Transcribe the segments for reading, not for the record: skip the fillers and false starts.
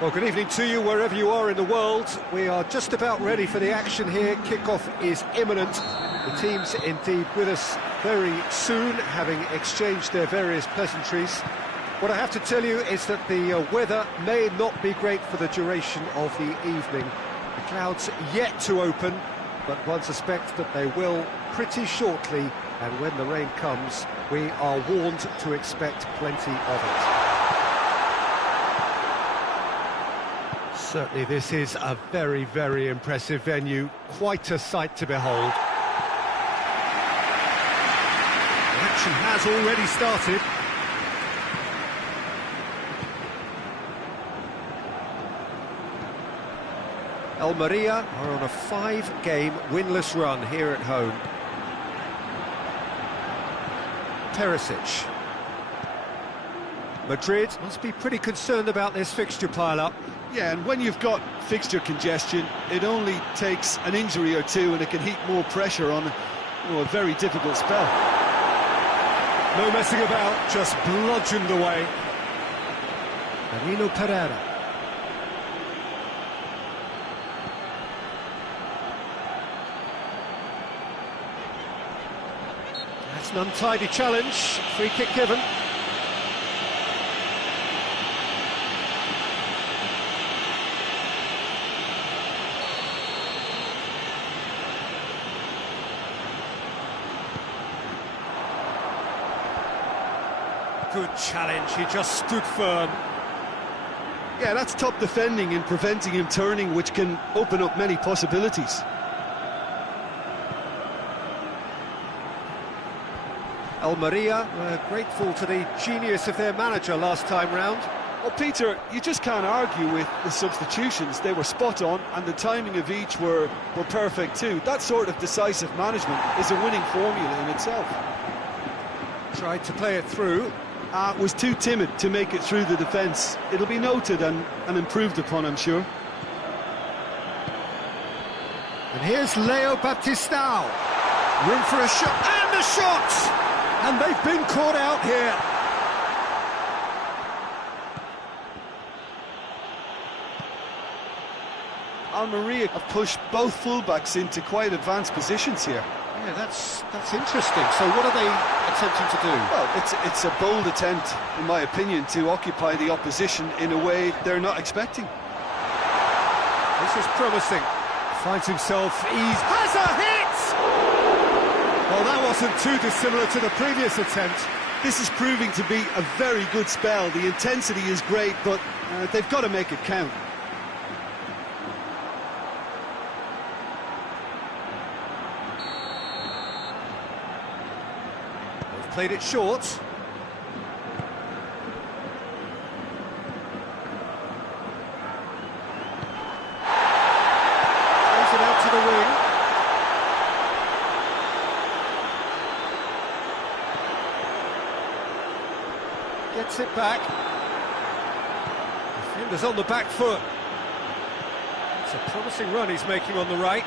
Well, good evening to you wherever you are in the world. We are just about ready for the action here. Kickoff is imminent. The team's indeed with us very soon, having exchanged their various pleasantries. What I have to tell you is that the weather may not be great for the duration of the evening. The clouds yet to open, but one suspects that they will pretty shortly, and when the rain comes, we are warned to expect plenty of it. Certainly this is a very, very impressive venue, quite a sight to behold. The action has already started. Almeria are on a 5-game winless run here at home. Perisic. Madrid must be pretty concerned about this fixture pile-up. Yeah, and when you've got fixture congestion, it only takes an injury or two and it can heap more pressure on a very difficult spell. No messing about, just bludgeoned away. Danilo Pereira. That's an untidy challenge, free kick given. Good challenge, he just stood firm. Yeah, that's top defending and preventing him turning, which can open up many possibilities. Almeria were grateful to the genius of their manager last time round. Well, Peter, you just can't argue with the substitutions. They were spot on, and the timing of each were perfect too. That sort of decisive management is a winning formula in itself. Tried to play it through. Was too timid to make it through the defence. It'll be noted and improved upon, I'm sure. And here's Leo Baptistao. Room for a shot, and a shot! And they've been caught out here. Almeria have pushed both fullbacks into quite advanced positions here. Yeah, that's interesting. So what are they attempting to do? Well, it's a bold attempt, in my opinion, to occupy the opposition in a way they're not expecting. This is promising. Finds himself eased. Has a hit! Well, that wasn't too dissimilar to the previous attempt. This is proving to be a very good spell. The intensity is great, but they've got to make it count. Played it short. Plays it out to the wing. Gets it back. Defender's on the back foot. It's a promising run he's making on the right.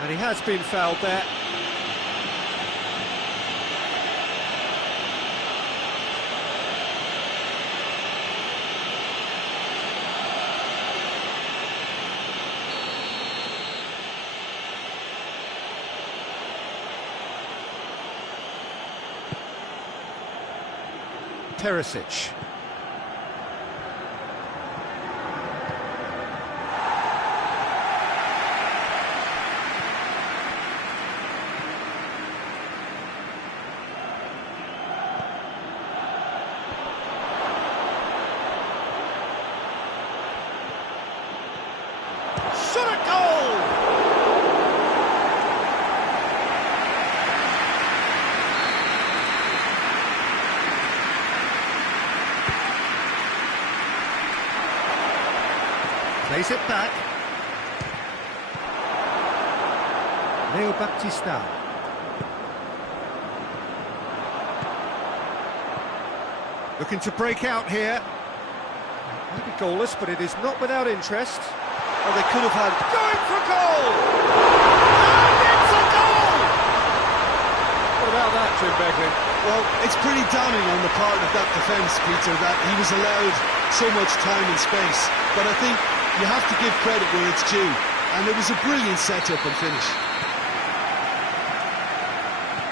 And he has been fouled there. Perisic. Shot a goal! Plays it back. Leo Baptistao. Looking to break out here. Maybe goalless, but it is not without interest. Well, they could have had... Going for goal! And it's a goal! What about that, Jim Begley? Well, it's pretty damning on the part of that defence, Peter, that he was allowed so much time and space. But I think you have to give credit where it's due, and it was a brilliant setup and finish.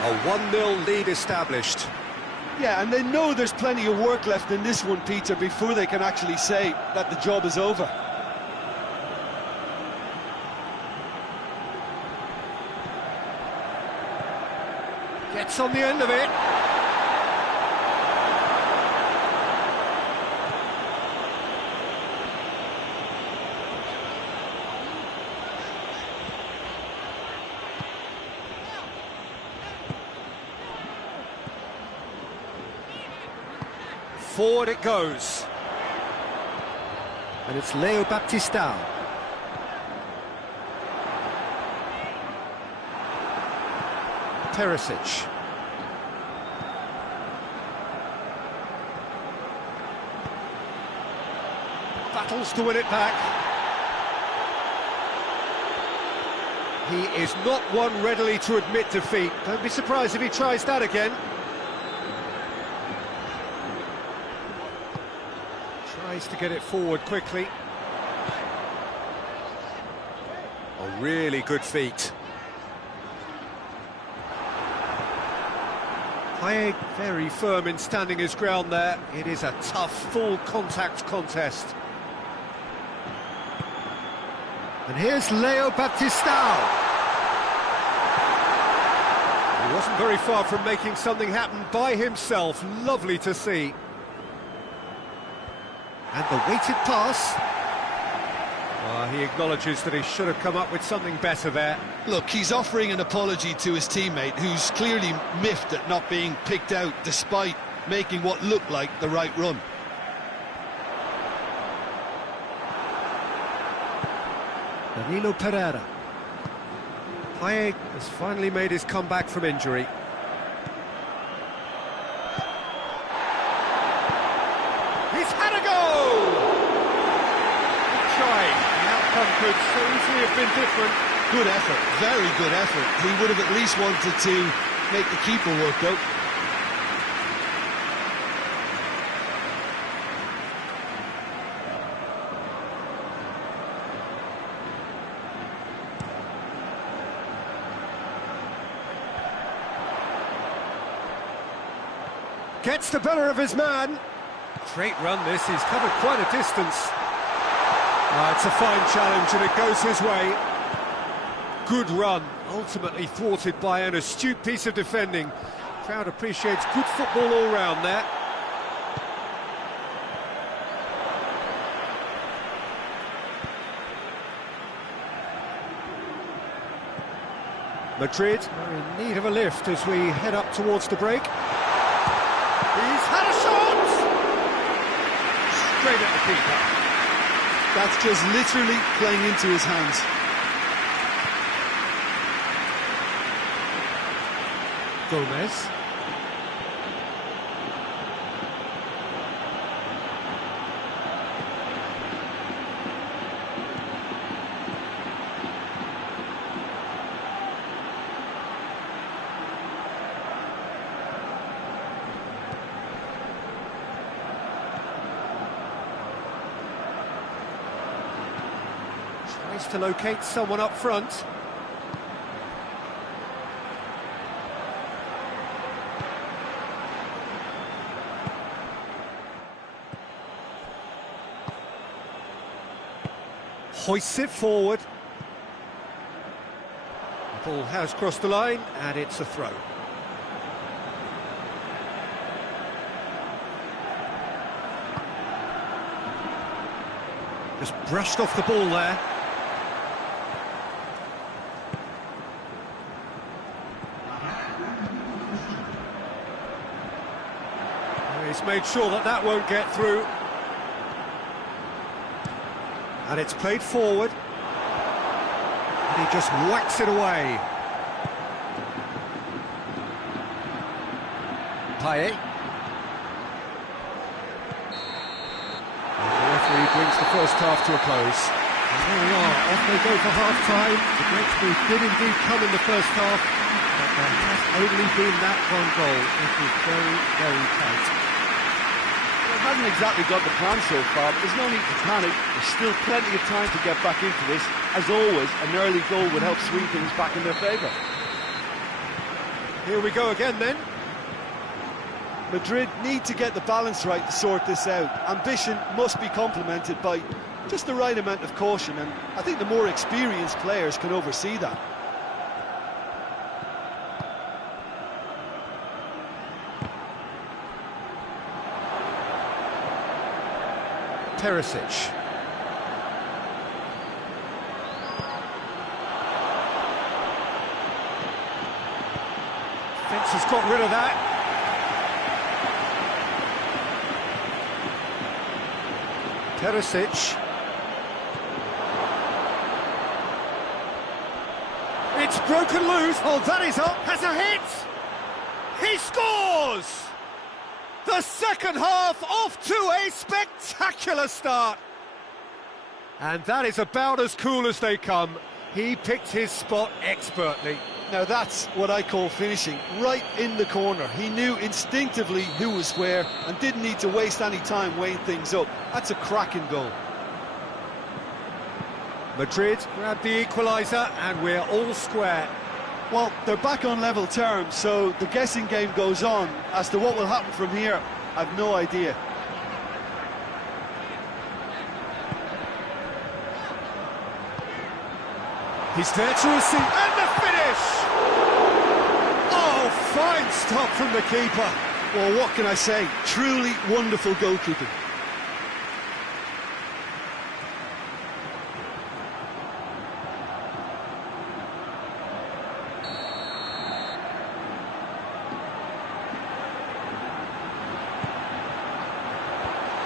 A 1-0 lead established. Yeah, and they know there's plenty of work left in this one, Peter, before they can actually say that the job is over. Gets on the end of it. Forward it goes. And it's Leo Baptistao. Perisic. Battles to win it back. He is not one readily to admit defeat. Don't be surprised if he tries that again. Tries to get it forward quickly. A really good feat. Payet very firm in standing his ground there. It is a tough, full contact contest. And here's Leo Baptistao. He wasn't very far from making something happen by himself. Lovely to see. And the weighted pass. He acknowledges that he should have come up with something better there. Look, he's offering an apology to his teammate, who's clearly miffed at not being picked out despite making what looked like the right run. Danilo Pereira. Payet has finally made his comeback from injury. He's had a go! Good try. The outcome could so easily have been different. Good effort, very good effort. He would have at least wanted to make the keeper work out. Gets the better of his man. Great run this, he's covered quite a distance. It's a fine challenge and it goes his way. Good run, ultimately thwarted by an astute piece of defending. Crowd appreciates good football all round there. Madrid are in need of a lift as we head up towards the break. He's had a shot! Straight at the keeper. That's just literally playing into his hands. Gomez. Tries to locate someone up front. Hoists it forward. The ball has crossed the line, and it's a throw. Just brushed off the ball there. He's made sure that that won't get through. And it's played forward. And he just whacks it away. Payet. And the referee brings the first half to a close. And there we are, off they go for half-time. The breakthrough did indeed come in the first half. But there has only been that one goal. It was very, very tight. Well, it hasn't exactly got the plan so far, but there's no need to panic. There's still plenty of time to get back into this. As always, an early goal would help swing things back in their favour. Here we go again then. Madrid need to get the balance right to sort this out. Ambition must be complemented by just the right amount of caution, and I think the more experienced players can oversee that. Perisic. Fence has got rid of that. Perisic. It's broken loose. Oh, that is up. Has a hit. He scores! The second half off to a spectacular start. And that is about as cool as they come. He picked his spot expertly. Now that's what I call finishing, right in the corner. He knew instinctively who was where and didn't need to waste any time weighing things up. That's a cracking goal. Madrid grabbed the equaliser and we're all square. Well, they're back on level terms, so the guessing game goes on. As to what will happen from here, I've no idea. He's there to receive, and the finish! Oh, fine stop from the keeper. Well, what can I say? Truly wonderful goalkeeping.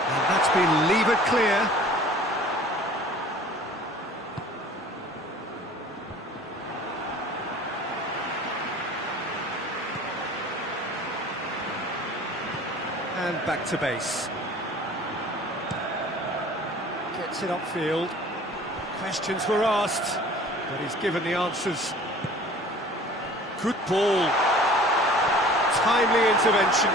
And that's been levered clear. And back to base. Gets it upfield. Questions were asked, but he's given the answers. Good ball. Timely intervention.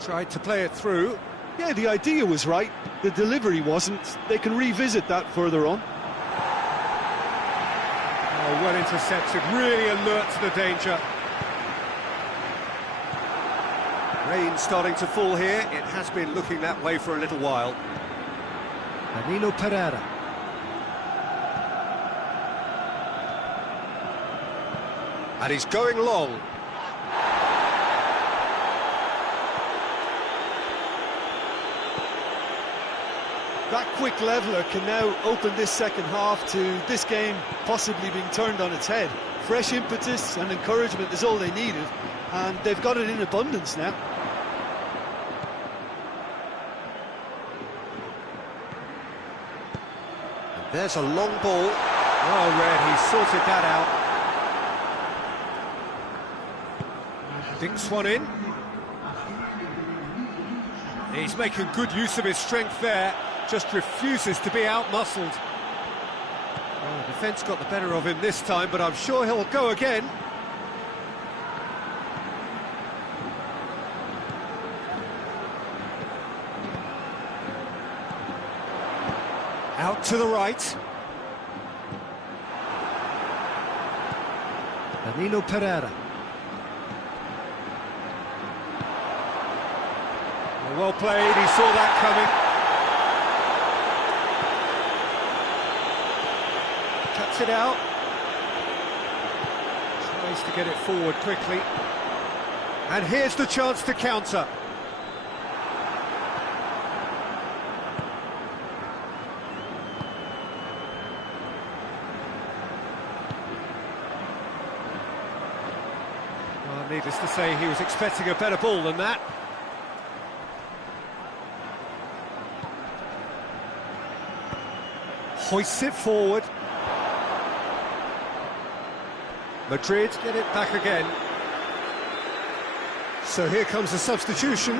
Tried to play it through. Yeah, the idea was right. The delivery wasn't. They can revisit that further on. Oh, well intercepted. Really alert to the danger. Rain starting to fall here. It has been looking that way for a little while. Danilo Pereira. And he's going long. That quick leveller can now open this second half to this game possibly being turned on its head. Fresh impetus and encouragement is all they needed, and they've got it in abundance now. And there's a long ball. Well read, he sorted that out. Dinks one in. He's making good use of his strength there. Just refuses to be out-muscled. Well, the defence got the better of him this time, but I'm sure he'll go again. Out to the right. Danilo Pereira. Well played, he saw that coming. Cuts it out. Tries to get it forward quickly. And here's the chance to counter. Well, needless to say, he was expecting a better ball than that. Hoists it forward. Madrid get it back again. So here comes the substitution.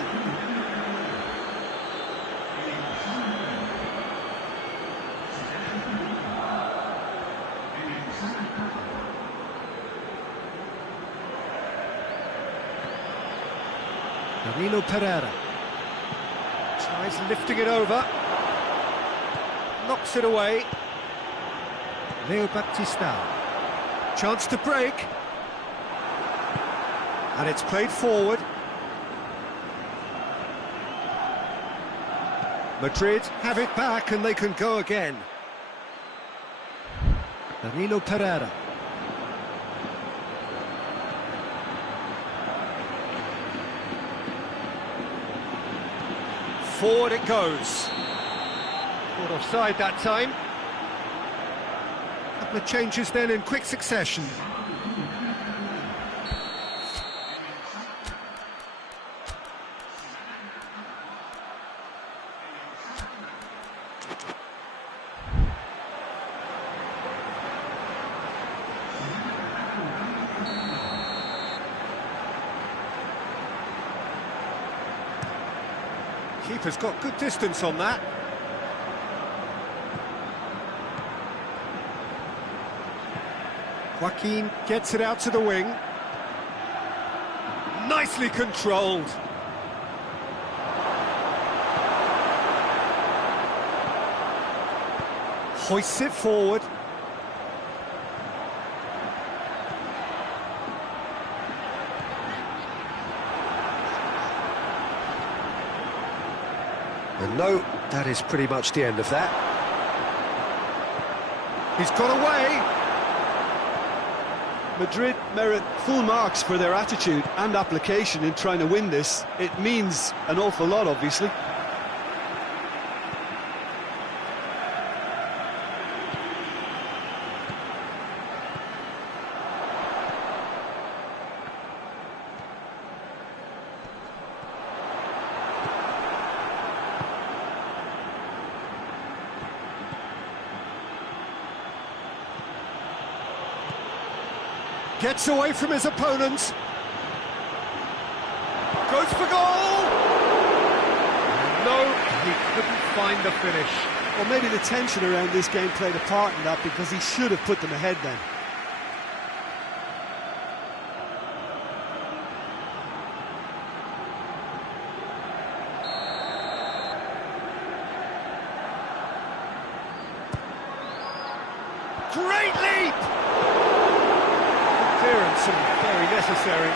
Danilo Pereira. Tries lifting it over. Knocks it away. Leo Baptista. Chance to break. And it's played forward. Madrid have it back and they can go again. Danilo Pereira. Forward it goes. Caught offside that time. Couple of changes then in quick succession. Keeper's got good distance on that. Joaquin gets it out to the wing. Nicely controlled. Hoists it forward. And no, that is pretty much the end of that. He's got away. Madrid merit full marks for their attitude and application in trying to win this. It means an awful lot, obviously. Gets away from his opponent. Goes for goal! No, he couldn't find the finish. Well, maybe the tension around this game played a part in that, because he should have put them ahead then. Great leap! Clearance and very necessary.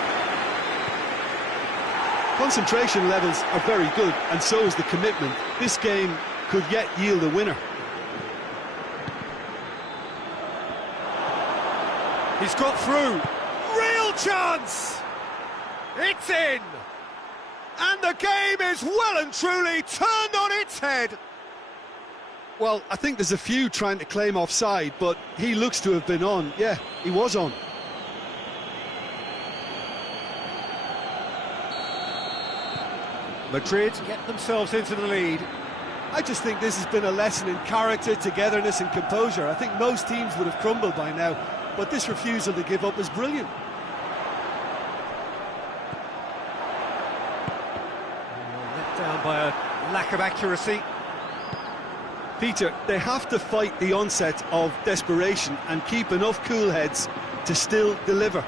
Concentration levels are very good, and so is the commitment. This game could yet yield a winner. He's got through. Real chance! It's in! And the game is well and truly turned on its head. Well, I think there's a few trying to claim offside, but he looks to have been on. Yeah, he was on. Madrid get themselves into the lead. I just think this has been a lesson in character, togetherness and composure. I think most teams would have crumbled by now, but this refusal to give up is brilliant. Let down by a lack of accuracy. Peter, they have to fight the onset of desperation and keep enough cool heads to still deliver.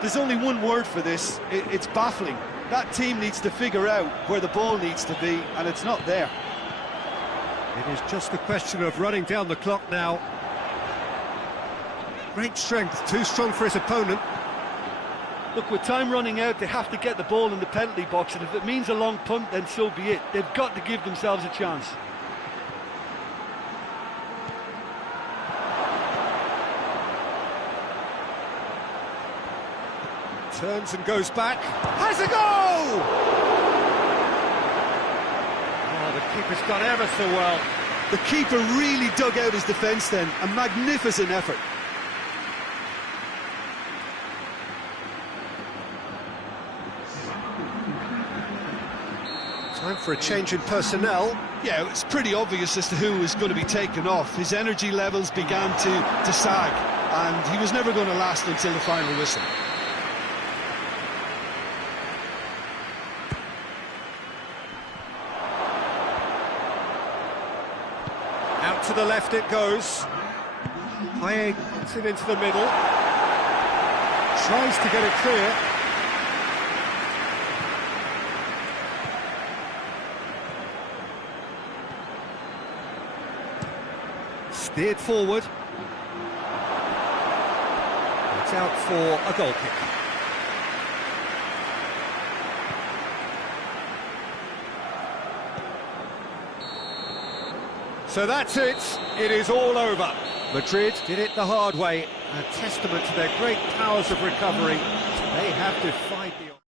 There's only one word for this, it's baffling. That team needs to figure out where the ball needs to be, and it's not there. It is just a question of running down the clock now. Great strength, too strong for his opponent. Look, with time running out, they have to get the ball in the penalty box, and if it means a long punt, then so be it. They've got to give themselves a chance. Turns and goes back. Has a goal! Oh, the keeper's done ever so well. The keeper really dug out his defence then. A magnificent effort. Time for a change in personnel. Yeah, it was pretty obvious as to who was going to be taken off. His energy levels began to sag, and he was never going to last until the final whistle. Out to the left it goes. Haye gets it into the middle. tries to get it clear. Steered forward. It's out for a goal kick. So that's it. It is all over. Madrid did it the hard way. A testament to their great powers of recovery. They have defied the...